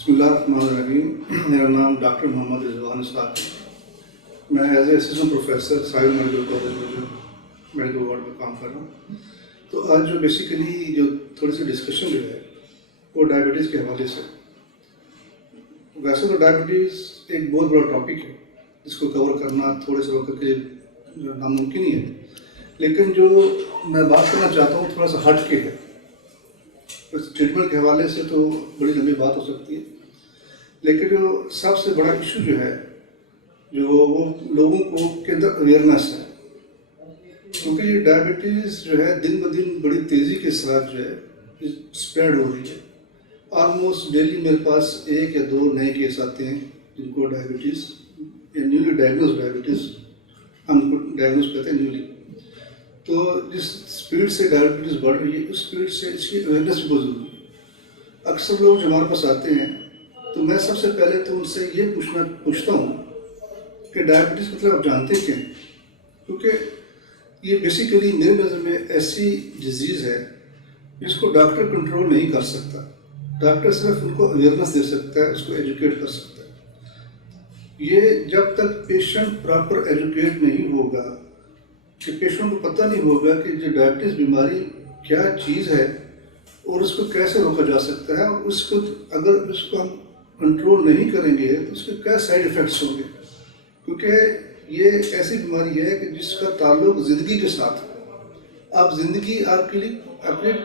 بسم اللہ الرحمن الرحیم. میرا نام ڈاکٹر محمد رضوان اسحاق ہے. میں as a assistant professor Sahil medical college میں جو میڈیکل وارڈ میں کام کر رہا ہوں. تو آج جو بیسیکلی جو تھوڑی سی ڈسکشن جو ہے وہ ڈائبٹیز کے حوالے سے. ویسے تو ڈائبٹیز ایک بہت بڑا ٹاپک ہے جس کو کور کرنا تھوڑے سے وقت کے ناممکن ہی ہے، لیکن جو میں بات کرنا چاہتا ہوں تھوڑا سا ہٹ کے ہے. ٹریٹمنٹ کے حوالے سے تو بڑی لمبی بات ہو سکتی ہے، لیکن جو سب سے بڑا ایشو جو ہے جو وہ لوگوں کو کے اندر اویئرنیس ہے. کیونکہ یہ ڈائبٹیز جو ہے دن بدن بڑی تیزی کے ساتھ جو ہے اسپریڈ ہو رہی ہے. آلموسٹ ڈیلی میرے پاس 1 یا 2 نئے کیس آتے ہیں جن کو ڈائبٹیز یا نیولی ڈائگنوز ڈائبٹیز ہم کو ڈائگنوز کہتے ہیں نیولی. تو جس اسپیڈ سے ڈائبٹیز بڑھ رہی ہے اس اسپیڈ سے اس کی اویئرنیس بھی بہت ضروری ہے. اکثر لوگ جو ہمارے پاس آتے ہیں تو میں سب سے پہلے تو ان سے یہ پوچھتا ہوں کہ ڈائبٹیز مطلب آپ جانتے کیا ہیں؟ کیونکہ یہ بیسیکلی میرے نظر میں ایسی ڈیزیز ہے جس کو ڈاکٹر کنٹرول نہیں کر سکتا. ڈاکٹر صرف ان کو اویئرنیس دے سکتا ہے، اس کو ایجوکیٹ کر سکتا ہے. یہ جب تک پیشنٹ پراپر ایجوکیٹ نہیں ہوگا کہ پیشنٹ کو پتہ نہیں ہوگا کہ جو ڈائبٹیز بیماری کیا چیز ہے اور اس کو کیسے روکا جا سکتا ہے، اور اس کو اگر اس کو ہم کنٹرول نہیں کریں گے تو اس کے کیا سائیڈ ایفیکٹس ہوں گے. کیونکہ یہ ایسی بیماری ہے کہ جس کا تعلق زندگی کے ساتھ ہے. اب زندگی آپ کے لیے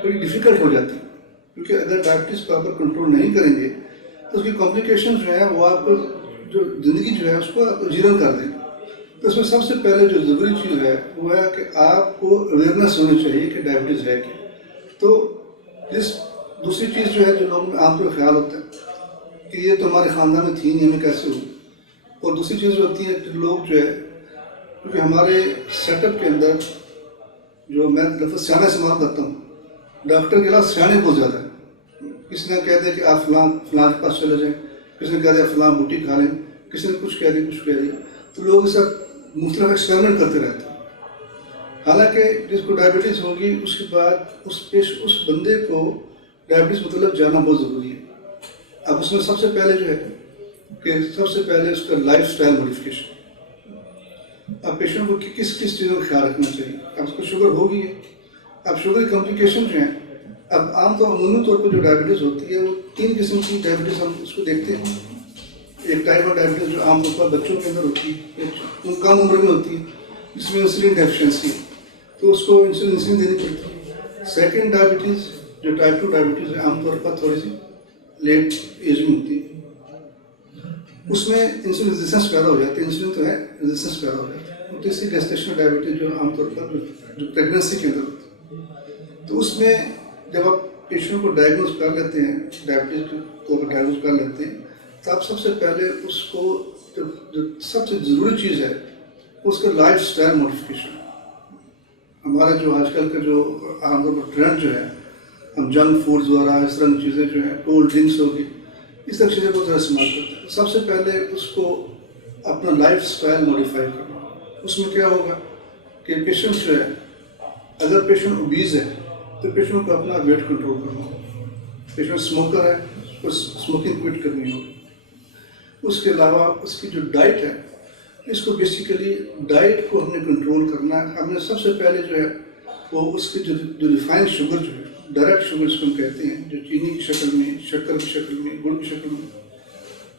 بڑی ڈیفیکلٹ ہو جاتی ہے، کیونکہ اگر ڈائبٹیز پراپر کنٹرول نہیں کریں گے تو اس کی کمپلیکیشن جو ہے وہ آپ کو جو زندگی جو ہے اس کو آپ کو جیرن کر دیں گے. تو اس میں سب سے پہلے جو ضروری چیز ہے وہ ہے کہ آپ کو اویئرنیس ہونی چاہیے کہ ڈائبٹیز ہے کیا. تو دوسری چیز جو ہے جو لوگوں میں عام طور پر خیال ہوتا ہے کہ یہ تو ہمارے خاندان میں تھی نہیں، ہمیں کیسے ہوئی. اور دوسری چیز جو ہوتی ہے کہ لوگ جو ہے کیونکہ ہمارے سیٹ اپ کے اندر جو میں لفظ سیاح استعمال کرتا ہوں، ڈاکٹر کے علاوہ سیاح بہت زیادہ ہے. کسی نے کہہ دیا کہ آپ فلاں کے پاس چلے جائیں، کسی نے کہہ دیا فلاں بوٹی کھا لیں، کسی نے کچھ کہہ دیا کچھ کہہ دیا. تو لوگ اس سے مختلف ایکسپیریمنٹ کرتے رہتے ہیں. حالانکہ جس کو ڈائبٹیز ہوگی اس کے بعد اس بندے کو ڈائبٹیز مطلب جاننا بہت ضروری ہے. اب اس میں سب سے پہلے جو ہے کہ سب سے پہلے اس کا لائف سٹائل موڈیفکیشن. اب پیشنٹ کو کس چیزوں کا خیال رکھنا چاہیے. اب اس کو شوگر ہوگی ہے. اب شوگر کی کمپلیکیشن جو ہیں، اب عام طور عمومی طور پر جو ڈائبٹیز ہوتی ہے وہ 3 قسم کی ڈائبٹیز ہم اس کو دیکھتے ہیں. ایک ٹائپ 1 ڈائبٹیز جو عام طور پر بچوں کے اندر ہوتی ہے، کم عمر میں ہوتی ہے، جس میں انسولین ڈیفیشنسی ہے تو اس کو انسولین دینی پڑتی ہے. سیکنڈ ڈائبٹیز جو ٹائپ 2 ڈائبٹیز ہے عام طور پر تھوڑی سی لیٹ ایج میں ہوتی ہے. اس میں انسولین ریزسٹنس پیدا ہو جاتی ہے، انسولین تو ہے ریزسٹنس پیدا ہو جاتی ہے. اور تیسری گیسٹیشنل ڈائبٹیز جو عام طور پر جو پریگننسی کے اندر ہوتی ہے. تو اس میں جب آپ پیشنٹ کو ڈائگنوز کر لیتے ہیں، ڈائبٹیز کے طور پر ڈائگنوز کر لیتے ہیں، تو آپ سب سے پہلے اس کو جو سب سے ضروری چیز ہے اس کا لائف سٹائل موڈیفکیشن. ہمارا جو آج کل کا جو عام طور پر ٹرینڈ جو ہے، ہم جنک فوڈز وغیرہ اس طرح کی چیزیں جو ہیں، کولڈ ڈرنکس ہوگی، اس طرح چیزیں بہت زیادہ استعمال کرتے ہیں. سب سے پہلے اس کو اپنا لائف سٹائل موڈیفائی کرنا. اس میں کیا ہوگا کہ پیشنٹ جو ہے، اگر پیشنٹ اوبیز ہے تو پیشنٹ کو اپنا ویٹ کنٹرول کرنا ہوگا. پیشنٹ اسموکر ہے، اس کو اسموکنگ کوئٹ کرنی ہوگی. اس کے علاوہ اس کی جو ڈائٹ ہے، اس کو بیسیکلی ڈائٹ کو ہم نے کنٹرول کرنا ہے. ہم نے سب سے پہلے جو ہے وہ اس کی جو ریفائنڈ شوگر جو ہے، ڈائریکٹ شوگر اس کو ہم کہتے ہیں، جو چینی کی شکل میں، شکر کی شکل میں، گڑ کی شکل میں.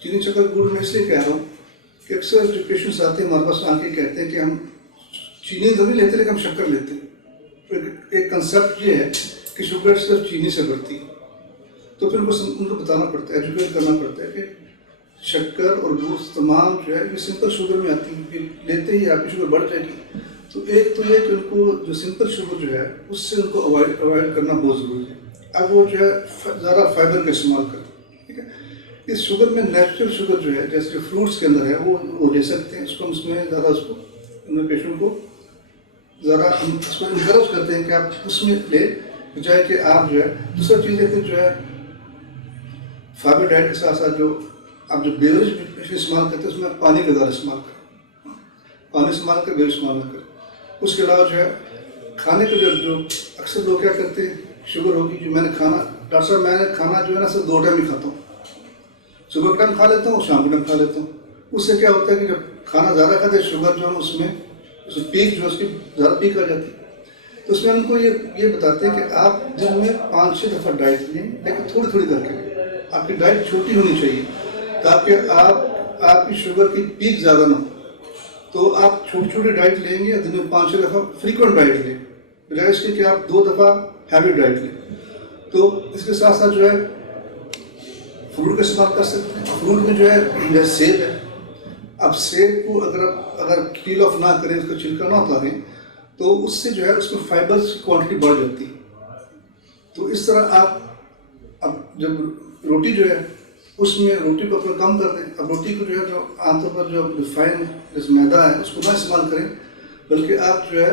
چینی شکر گڑ میں اس لیے کہہ رہا ہوں کہ اکثر جو پیشنٹس آتے ہیں ہمارے پاس آ کے کہتے ہیں کہ ہم چینی تو نہیں لیتے لیکن ہم شکر لیتے ہیں. ایک کنسیپٹ یہ ہے کہ شوگر صرف چینی سے بڑھتی ہے. تو پھر ان کو بتانا پڑتا ہے، ایجوکیٹ کرنا پڑتا ہے کہ شکر اور گڑ تمام جو ہے یہ سمپل شوگر میں آتی ہے، لیتے ہی آپ کی شوگر بڑھ جائے گی. تو ایک تو یہ کہ ان کو جو سمپل شوگر جو ہے اس سے ان کو اوائڈ کرنا بہت ضروری ہے. اب وہ جو ہے زیادہ فائبر کا استعمال کریں. ٹھیک ہے، اس شوگر میں نیچرل شوگر جو ہے جیسے کہ فروٹس کے اندر ہے وہ لے سکتے ہیں. اس کو ہم اس میں زیادہ اس کو ان پیشنٹ کو ذرا ہم اس کو انکریج کرتے ہیں کہ آپ اس میں لے بجائے کہ آپ جو ہے. دوسرا چیز ہے کہ جو ہے فائبر ڈائٹ کے ساتھ ساتھ جو آپ جو بیوریج استعمال کرتے ہیں اس میں پانی کا زیادہ استعمال کریں. پانی استعمال کر بیوریج استعمال نہ کریں. اس کے علاوہ جو ہے کھانے کا جو اکثر لوگ کیا کرتے ہیں، شوگر ہوگی جو میں نے کھانا، ڈاکٹر صاحب میں نے کھانا جو ہے نا صرف 2 ٹائم ہی کھاتا ہوں. صبح کا ٹائم کھا لیتا ہوں، شام کا ٹائم کھا لیتا ہوں. اس سے کیا ہوتا ہے کہ جب کھانا زیادہ کھاتے ہیں شوگر جو ہے اس میں پیک جو اس کی زیادہ پیک آ جاتی ہے. تو اس میں ہم کو یہ بتاتے ہیں کہ آپ دن میں 5-6 دفعہ ڈائٹ لیں، لیکن تھوڑی تھوڑی کر کے لیں. آپ کی ڈائٹ چھوٹی ہونی چاہیے تاکہ آپ کی شوگر کی پیک زیادہ نہ ہو. تو آپ چھوٹی چھوٹی ڈائٹ لیں گے، دن میں 5-6 دفعہ فریکوینٹ ڈائٹ لیں، بجائے اس کے کہ آپ 2 دفعہ ہیوی ڈائٹ لیں. تو اس کے ساتھ ساتھ جو ہے فروٹ کا استعمال کر سکتے ہیں. فروٹ میں جو ہے جیسے سیب ہے، اب سیب کو اگر پیل آف نہ کریں، اس کا چھلکا نہ اتاریں، تو اس سے جو ہے اس میں فائبرز کی کوانٹٹی بڑھ جاتی ہے. تو اس طرح آپ اب جب روٹی جو ہے اس میں روٹی کو اپنا کم کر دیں. اب روٹی کو جو ہے جو عام طور پر جو ریفائن جیسے میدا ہے اس کو نہ استعمال کریں، بلکہ آپ جو ہے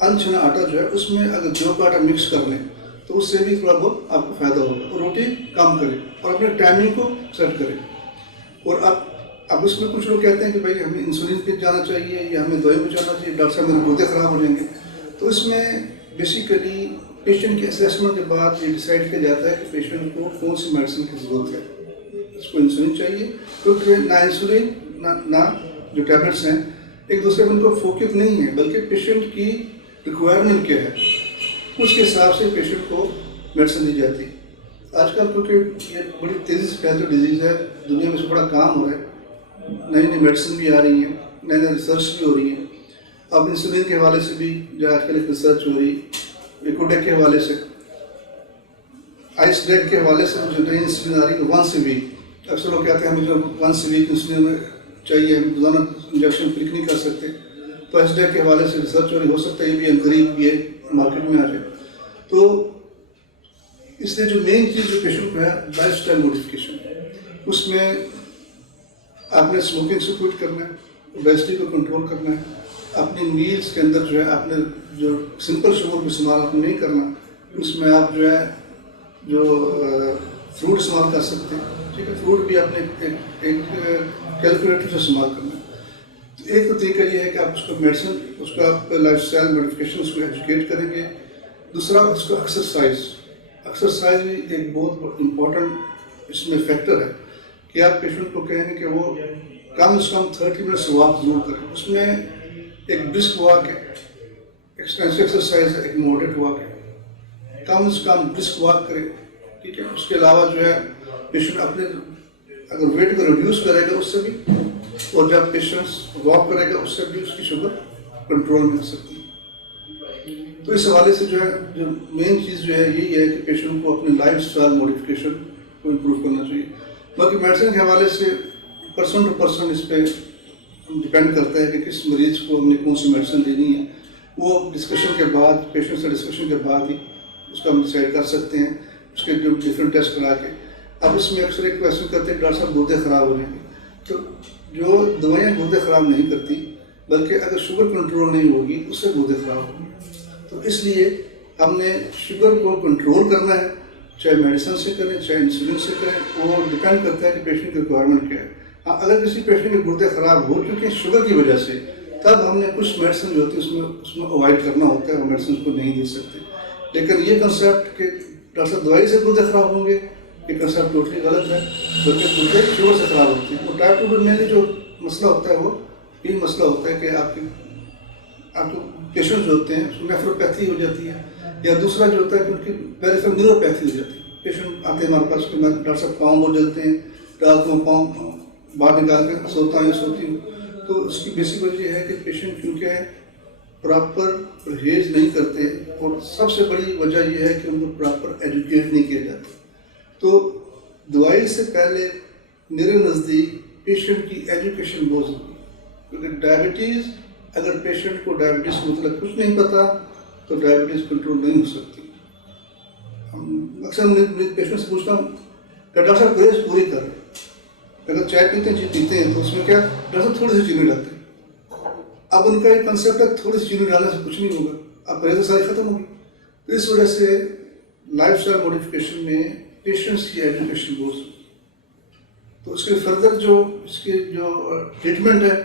انچنا آٹا جو ہے اس میں اگر جو کا آٹا مکس کر لیں تو اس سے بھی تھوڑا بہت آپ کو فائدہ ہوگا. اور روٹی کم کریں اور اپنے ٹائمنگ کو سیٹ کریں. اور اب اس میں کچھ لوگ کہتے ہیں کہ بھائی ہمیں انسولین پہ جانا چاہیے یا ہمیں دوائی پہ جانا چاہیے، ڈاکٹر صاحب میرے گردے خراب ہو جائیں گے. تو اس میں بیسیکلی پیشنٹ کے اسیسمنٹ کے بعد یہ ڈیسائیڈ کیا جاتا ہے کہ پیشنٹ کو کون سی میڈیسن کی ضرورت ہے. اس کو انسولین چاہیے کیونکہ نہ انسولین نہ جو ٹیبلٹس ہیں ایک دوسرے میں ان کو فوکس نہیں ہے، بلکہ پیشنٹ کی ریکوائرمنٹ کیا ہے اس کے حساب سے پیشنٹ کو میڈیسن دی جاتی ہے. آج کل کیونکہ یہ بڑی تیزی سے پھیلتی ڈیزیز ہے، دنیا میں سے بڑا کام ہو رہا ہے، نئی نئی میڈیسن بھی آ رہی ہیں، نئی نئی ریسرچ بھی ہو رہی ہے. اب انسولین کے حوالے سے بھی جو آج کل ایک ریسرچ ہو رہی ہے، ایکوڈیک کے حوالے سے، آئس ڈیک کے حوالے سے جو نئی انسولین آ رہی ہے 1 ویک. اکثر لوگ کہتے ہیں ہمیں جو 1 ویک انسولین چاہیے، ہم روزانہ انجیکشن کلک نہیں کر سکتے. تو آئس ڈیک کے حوالے سے ریسرچ ہو رہی، ہو سکتا ہے یہ بھی قریب یہ مارکیٹ میں آ جائے. تو اس لیے جو مین چیز جو پیشنٹ کو ہے لائف اسٹائل موڈیفکیشن، اس میں آپ نے اسموکنگ سے کوئٹ کرنا ہے، اوبیسٹی کو کنٹرول کرنا ہے. اپنی میلز کے اندر جو ہے آپ نے جو سمپل شوگر کا استعمال آپ نے نہیں کرنا، اس میں آپ جو ہے جو فروٹ استعمال کر سکتے ہیں. ٹھیک ہے، فروٹ بھی آپ نے ایک کیلکولیٹر سے استعمال کرنا ہے. تو ایک تو طریقہ یہ ہے کہ آپ اس کو میڈیسن، اس کو آپ لائف اسٹائل موڈیفکیشن اس کو ایجوکیٹ کریں گے. دوسرا اس کو ایکسرسائز بھی ایک بہت امپورٹنٹ اس میں فیکٹر ہے کہ آپ پیشنٹ کو کہیں گے کہ وہ کم از کم 30 منٹس واک ضرور کریں. اس میں ایک برسک واک ہے، ایکسٹینسو ایکسرسائز ہے، ایک ماڈریٹ واک ہے. کم از کم برسک واک کرے. ٹھیک ہے، اس کے علاوہ جو ہے پیشنٹ اپنے اگر ویٹ کو ریڈیوس کرے گا اس سے بھی، اور جب پیشنٹ واک کرے گا اس سے بھی اس کی شوگر کنٹرول میں ہو سکتی ہے. تو اس حوالے سے جو ہے جو مین چیز جو ہے یہی ہے کہ پیشنٹ کو اپنے لائف اسٹائل موڈیفکیشن کو امپروو کرنا چاہیے. باقی میڈیسن کے حوالے سے پرسن ٹو پرسن اس پہ ڈپینڈ کرتا ہے کہ کس مریض کو ہم نے کون سی میڈیسن دینی ہے. وہ ڈسکشن کے بعد، پیشنٹ سے ڈسکشن کے بعد ہی اس کا ہم ڈیسائڈ کر سکتے ہیں، اس کے جو ڈفرینٹ ٹیسٹ کرا کے. اب اس میں اکثر ایک کویشچن کرتے ہیں ڈاکٹر صاحب گردے خراب ہو جائیں گے. تو جو دوائیاں گردے خراب نہیں کرتی، بلکہ اگر شوگر کنٹرول نہیں ہوگی اس سے گردے خراب ہوگی. تو اس لیے ہم نے شوگر کو کنٹرول کرنا ہے، چاہے میڈیسن سے کریں چاہے انسولین سے کریں. وہ ڈپینڈ کرتا ہے کہ پیشنٹ کی ریکوائرمنٹ کیا ہے. اگر کسی پیشنٹ کے گردے خراب ہو چکے ہیں شوگر کی وجہ سے، تب ہم نے کچھ میڈیسن جو ہوتی ہے اس میں اوائڈ کرنا ہوتا ہے، وہ میڈیسن کو نہیں دے سکتے. لیکن یہ کنسیپٹ کہ ڈاکٹر صاحب دوائی سے گردے خراب ہوں گے، یہ کنسیپٹ ٹوٹلی غلط ہے. بلکہ گردے شوگر سے خراب ہوتے ہیں. اور ٹائپ 2 میں جو مسئلہ ہوتا ہے وہ یہی مسئلہ ہوتا ہے کہ آپ کو پیشنٹ جو ہوتے ہیں اس کو نیفروپیتھی ہو جاتی ہے، یا دوسرا جو ہوتا ہے کہ ان کی پیریفرل نیوروپیتھی ہو جاتی ہے. پیشنٹ آتے ہیں ہمارے پاس کہ ڈاکٹر صاحب پاؤں بہت جلتے ہیں، رات کو پاؤں باہر نکال کے سوتا ہوں یا سوتی ہوں. تو اس کی بیسک وجہ یہ ہے کہ پیشنٹ کیونکہ پراپر پرہیز نہیں کرتے، اور سب سے بڑی وجہ یہ ہے کہ ان کو پراپر ایجوکیٹ نہیں کیا جاتا. تو دوائی سے پہلے میرے نزدیک پیشنٹ کی ایجوکیشن بہت ضروری ہے. کیونکہ ڈائبٹیز، اگر پیشنٹ کو ڈائبٹیز کا مطلب کچھ نہیں پتا تو ڈائبٹیز کنٹرول نہیں ہو سکتی. اکثر میں پیشنٹ سے پوچھتا ہوں کہ ڈاکٹر صاحب گریز پوری کر رہے ہیں، اگر چائے پیتے ہیں تو اس میں کیا ڈاکٹر صاحب تھوڑی سی چینی ڈالتے ہیں. اب ان کا یہ کنسیپٹ ہے تھوڑی سی چینی ڈالنے سے کچھ نہیں ہوگا، اب پرہیز ساری ختم ہوگی. تو اس وجہ سے لائف اسٹائل موڈیفکیشن میں پیشنٹس کی ایجوکیشن بہت ضروری ہے. تو اس کے فردر جو اس کی جو ٹریٹمنٹ ہے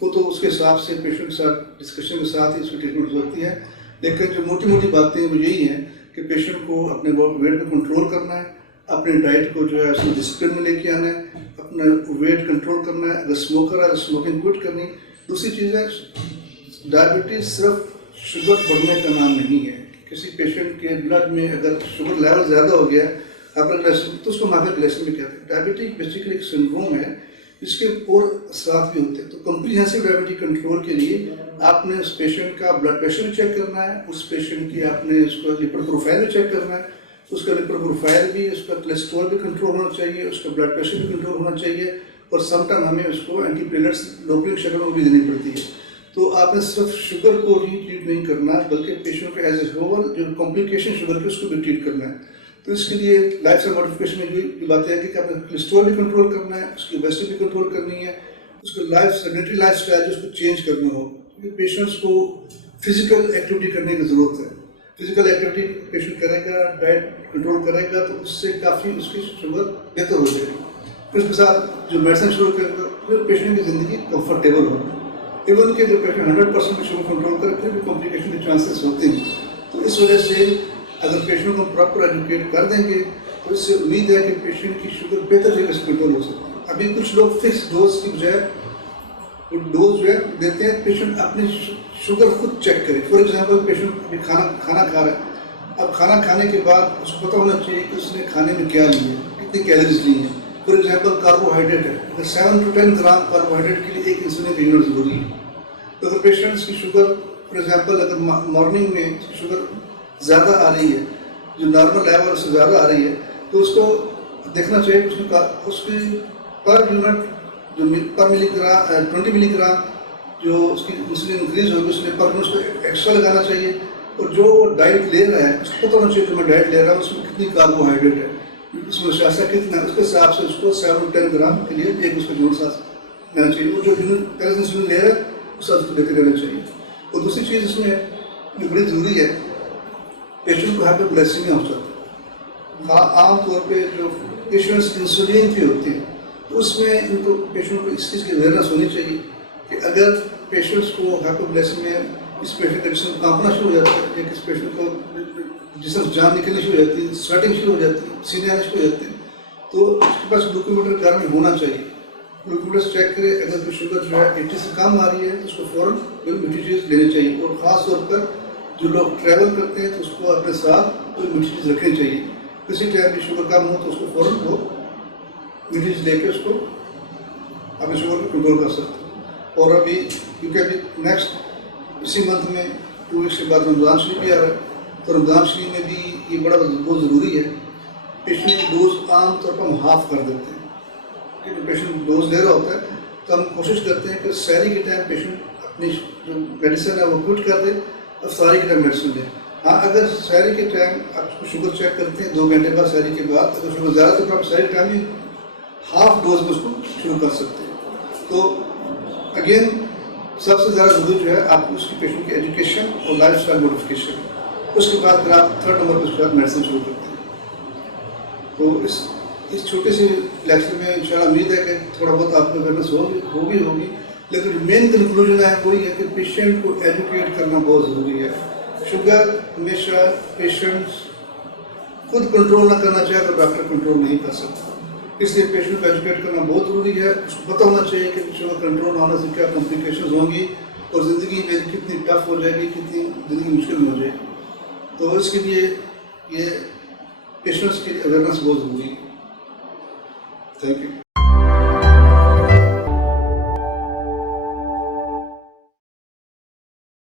وہ تو اس کے حساب سے پیشنٹ کے ساتھ ڈسکشن کے ساتھ ہی اس کی ٹریٹمنٹ ہوتی ہے. لیکن جو موٹی موٹی باتیں وہ یہی ہیں کہ پیشنٹ کو اپنے ویٹ کو کنٹرول کرنا ہے، اپنی ڈائٹ کو جو ہے اس میں ڈسپلن میں لے کے آنا ہے، اپنا ویٹ کنٹرول کرنا ہے، اگر اسموکر ہے تو اسموکنگ کوئٹ کرنی. دوسری چیز ہے ڈائبٹیز صرف شوگر بڑھنے کا نام نہیں ہے. کسی پیشنٹ کے بلڈ میں اگر شوگر لیول زیادہ ہو گیا ہے ہائپر گلائسیمیا تو اس کو ہائپر گلائسیمیا کہتے ہیں. ڈائبٹیز بیسیکلی ایک سنڈروم ہے اس کے اور اثرات بھی ہوتے ہیں. تو کمپریہنسو ڈائبٹیز کنٹرول کے لیے آپ نے اس پیشنٹ کا بلڈ پریشر بھی چیک کرنا ہے، اس پیشنٹ کی آپ نے اس کو لپڈ پروفائل بھی چیک کرنا ہے، اس کا لپڈ پروفائل بھی، اس کا کولیسٹرول بھی کنٹرول ہونا چاہیے، اس کا بلڈ پریشر بھی کنٹرول ہونا چاہیے، اور سم ٹائم ہمیں اس کو اینٹی پلیٹلیٹس لوکل شکل میں بھی دینی پڑتی ہے. تو آپ نے صرف شوگر کو ہی ٹریٹ نہیں کرنا بلکہ پیشنٹ کو ایز اے ہول جو کمپلیکیشن شوگر کی اس کو بھی ٹریٹ کرنا ہے. تو اس کے لیے لائف اسٹائل ماڈیفکیشن میں جو باتیں ہیں کہ آپ نے کولیسٹرول بھی کنٹرول کرنا ہے، اس کی اوبیسٹی بھی کنٹرول کرنی ہے، اس کو سیڈنٹری لائف اسٹائل جو اس کو چینج کرنا ہو، کیونکہ پیشنٹس کو فزیکل ایکٹیویٹی کرنے کی ضرورت ہے. فزیکل ایکٹیویٹی پیشنٹ کرے گا، ڈائٹ کنٹرول کرے گا تو اس سے کافی اس کی شوگر بہتر ہو جائے گی. پھر اس کے ساتھ جو میڈیسن شروع کرے گا پھر پیشنٹ کی زندگی کمفرٹیبل ہوگی. ایون کہ جو پیشنٹ 100% شوگر کنٹرول کرے پھر بھی کمپلیکیشن کے چانسز ہوتے ہیں. تو اس وجہ سے اگر پیشنٹ کو پراپر ایجوکیٹ کر دیں گے تو اس سے امید ہے کہ پیشنٹ کی شوگر بہتر طریقے سے کنٹرول ہو سکتی ہے. ابھی کچھ لوگ فکس ڈوز کی بجائے ڈوز جو ہے دیتے ہیں، پیشنٹ اپنی شوگر خود چیک کرے. فار ایگزامپل پیشنٹ ابھی کھانا کھا رہا ہے، اب کھانا کھانے کے بعد اس کو پتہ ہونا چاہیے کہ اس نے کھانے میں کیا لی ہے، کتنی کیلوریز لی ہیں. فار ایگزامپل کاربوہائیڈریٹ ہے، اگر 7 to 10 گرام کاربوہائیڈریٹ کے لیے ایک انسولین کا یونٹ ضروری ہے. تو اگر پیشنٹس کی شوگر فار ایگزامپل اگر مارننگ میں شوگر زیادہ آ رہی ہے، جو نارمل لیول اس سے زیادہ آ رہی ہے، تو اس کو دیکھنا چاہیے کہ اس کی پر یونٹ جو پر ملی گرام 20 ملی گرام جو اس کی انسولین انکریز ہوگی اس میں پر یونٹ اس کو ایکسٹرا لگانا چاہیے. اور جو ڈائٹ لے رہا ہے اس کو پتہ ہونا چاہیے کہ میں ڈائٹ لے رہا ہوں اس میں کتنی کاربوہائیڈریٹ ہے، اس میں شاشہ کتنا ہے، اس کے حساب سے اس کو 7 to 10 گرام کے لیے ایک اس کا یونٹ ساتھ لینا چاہیے. اور جو پہلے انسولین لے رہا ہے اس ساتھ اس کو لیتے رہنا چاہیے. اور دوسری چیز اس میں جو بڑی ضروری ہے، پیشنٹ کو ہائپر گلائسیمیا ہو جاتا ہے. عام طور پہ جو پیشنٹس انسولین پہ ہوتے ہیں تو اس میں ان کو پیشنٹ کو اس چیز کی اویئرنیس ہونی چاہیے کہ اگر پیشنٹس کو ہائپر گلائسیمیا اس پیشنٹ کا جسم کانپنا شروع ہو جاتا ہے یا کس پیشنٹ کو جسم جان نکلنی شروع ہو جاتی ہے، سویٹنگ شروع ہو جاتی ہے، سینے آنے شروع ہو جاتے ہیں، تو اس کے پاس گلوکومیٹر گھر میں ہونا چاہیے. گلوکومیٹر چیک کرے، اگر کوئی شوگر جو ہے 80 سے کم آ رہی ہے تو اس کو فوراً کوئی میٹھی چیز لینی چاہیے. اور خاص طور پر جو لوگ ٹریول کرتے ہیں تو اس کو اپنے ساتھ کوئی میٹھی چیز رکھنی چاہیے. کسی ٹائم بھی شوگر کم ہو تو اس کو فوراً وہ میٹھی چیز لے کے اس کو اپنے شوگر کو کنٹرول کر سکتے ہیں. اور ابھی کیونکہ ابھی نیکسٹ اسی منتھ میں 2 ویکس کے بعد رمضان شریف بھی آ رہا ہے، تو رمضان شریف میں بھی یہ بہت ضروری ہے. پیشنٹ ڈوز عام طور پر ہم ہاف کر دیتے ہیں کہ جو پیشنٹ ڈوز لے رہا ہوتا ہے تو ہم کوشش کرتے ہیں کہ سحری کے ٹائم پیشنٹ اپنی جو میڈیسن ہے وہ کوئٹ کر دے، افطاری کے ٹائم میڈیسن لیں. ہاں اگر سحری کے ٹائم آپ کو شوگر چیک کرتے ہیں 2 گھنٹے بعد سحری کے بعد، اگر شوگر زیادہ تو آپ سحری ٹائم بھی ہاف ڈوز میں اس کو شروع کر سکتے ہیں. تو اگین سب سے زیادہ ضروری جو ہے آپ کو اس کی پیشنٹ کی ایجوکیشن اور لائف اسٹائل موڈیفکیشن، اس کے بعد پھر آپ 3rd نمبر پہ اس کے بعد میڈیسن شروع کرتے ہیں. تو اس چھوٹی سی لیکچر میں انشاءاللہ امید ہے کہ تھوڑا بہت آپ کو اویئرنیس ہوگی، لیکن جو مین کنکلوژن ہے وہی ہے کہ پیشنٹ کو ایجوکیٹ کرنا بہت ضروری ہے. شوگر ہمیشہ پیشنٹس خود کنٹرول نہ کرنا چاہے تو ڈاکٹر کنٹرول نہیں کر سکتا، اس لیے پیشنٹ کو ایجوکیٹ کرنا بہت ضروری ہے. اس کو پتہ ہونا چاہیے کہ شوگر کنٹرول ہونے سے کیا کمپلیکیشنز ہوں گی اور زندگی میں کتنی ٹف ہو جائے گی، کتنی زندگی مشکل میں ہو جائے گی. تو اس کے لیے یہ پیشنٹس کی اویئرنیس بہت ضروری ہے. Thank you.